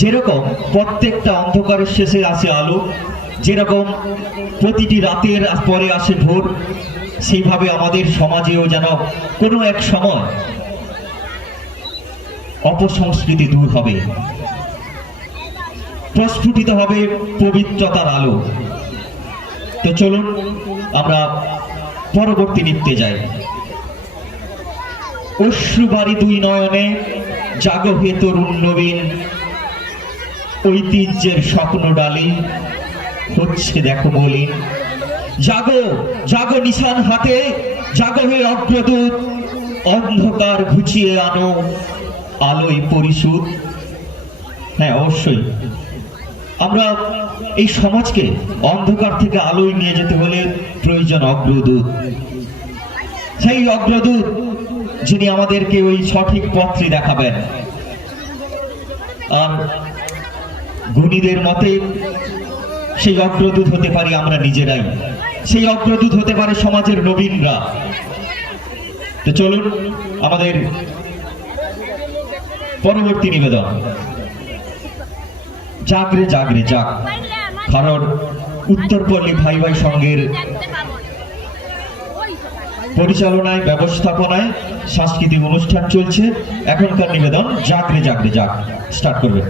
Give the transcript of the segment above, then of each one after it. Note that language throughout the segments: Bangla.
যেরকম প্রত্যেকটা অন্ধকারের শেষে আসে আলো, যেরকম প্রতিটি রাতের পরে আসে ভোর, সেইভাবে আমাদের সমাজেও যেন কোনো এক সময় অপসংস্কৃতি দূর হবে, প্রস্ফুটিত হবে পবিত্রতার আলো। তো চলুন আমরা পরবর্তী নৃত্যে যাই। অশ্রুবারি দুই নয়নে জাগো হে তরুণ নবীন, ঐতিহ্যের স্বপ্ন ডালি হচ্ছে দেখো মলিন। জাগো জাগো নিশান হাতে, জাগো হে অগ্রদূত, অন্ধকার ঘুচিয়ে আনো আলোয় পরিশুদ্ধ। হ্যাঁ, অবশ্যই আমরা এই সমাজকে অন্ধকার থেকে আলোয় নিয়ে যেতে হলে প্রয়োজন অগ্রদূত। সেই অগ্রদূত যিনি আমাদেরকে ওই সঠিক পথটি দেখাবেন। আর গুণীদের মতে সেই অগ্রদূত হতে পারি আমরা নিজেরাই, সেই অগ্রদূত হতে পারে সমাজের নবীনরা। তো চলুন আমাদের পরবর্তী নিবেদন, জাগরে জাগরে জাগ। কারণ উত্তরপল্লী ভাই ভাই সংঘের পরিচালনায় ব্যবস্থাপনায় সাংস্কৃতিক অনুষ্ঠান চলছে। এখনকার নিবেদন জাগরে জাগরে জাগ স্টার্ট করবে।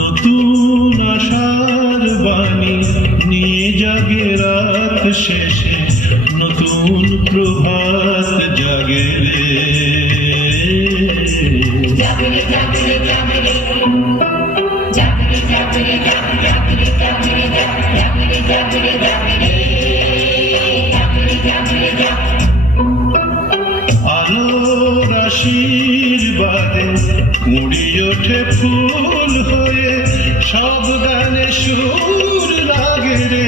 নতুন আশার বাণী নিয়ে জাগে রাত শেষে, নতুন প্রভাত আলোর আশীর্বাদে মুড়ি ওঠে ফুল হয়ে, সব গানে সুর লাগে রে।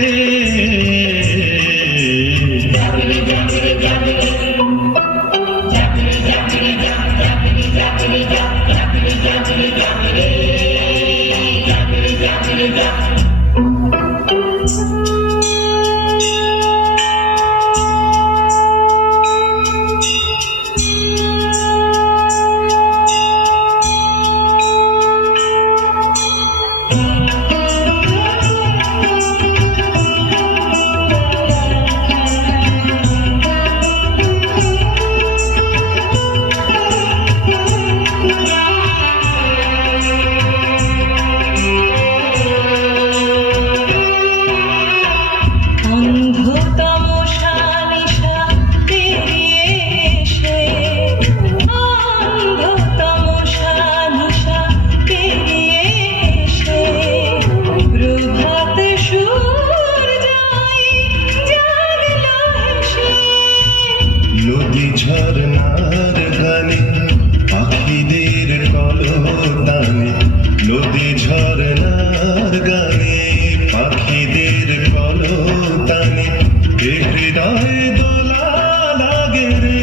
নদী ঝরনার গানে পাখিদের কলতানে, নদী ঝরনার গানে পাখিদের কলতানে, এ হৃদয় দোলা লাগে রে।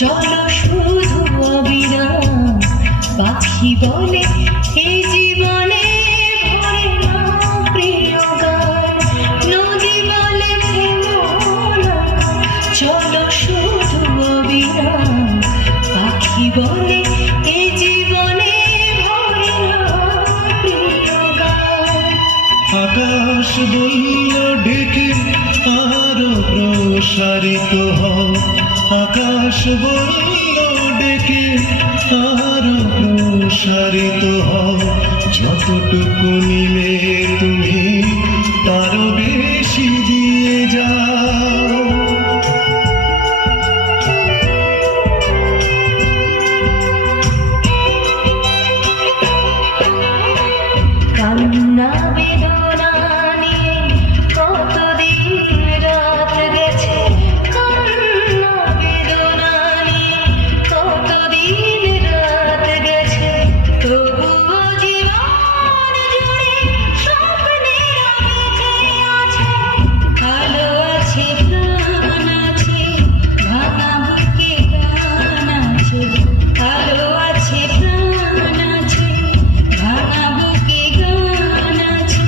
চলো শুধু অবিরাম, পাখি বলে এই জীবনে ভরে না প্রিয় গান। নদী বলে থেমো না, চলো শুধু অবিরাম, পাখি বলে এই জীবনে ভরে না প্রিয় গান। আকাশ বলল ডেকে আরো প্রসারিত হও, আকাশ বলল ডেকে আরো প্রসারিত হও, যতটুকু নিলে তুমি তারও বেশি দিয়ে যাও। কান্না বেদনা নিয়ে কতদিন রাত গেছে, কান্না বেদনা নিয়ে কতদিন রাত গেছে, তবুও জীবন জুড়ে স্বপ্নের বেঁচে আছে। আলো আছে, প্রাণ আছে, ভাঙা বুকে গান আছে। আলো আছে, প্রাণ আছে, ভাঙা বুকে গান আছে,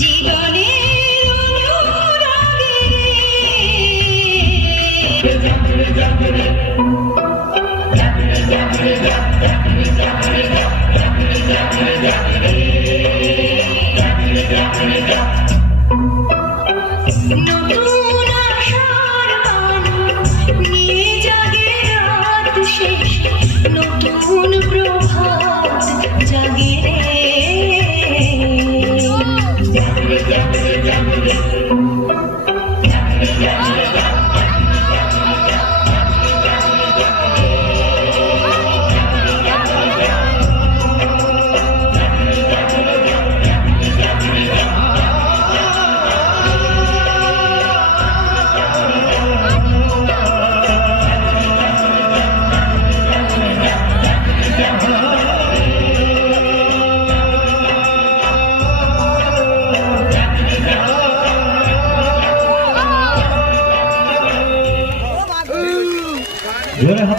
জীবনের অনুরাগে নতুন আশার বাণী নিয়ে জাগে রাত শেষে, নতুন প্রভাত জাগে রে। জোরে হাতে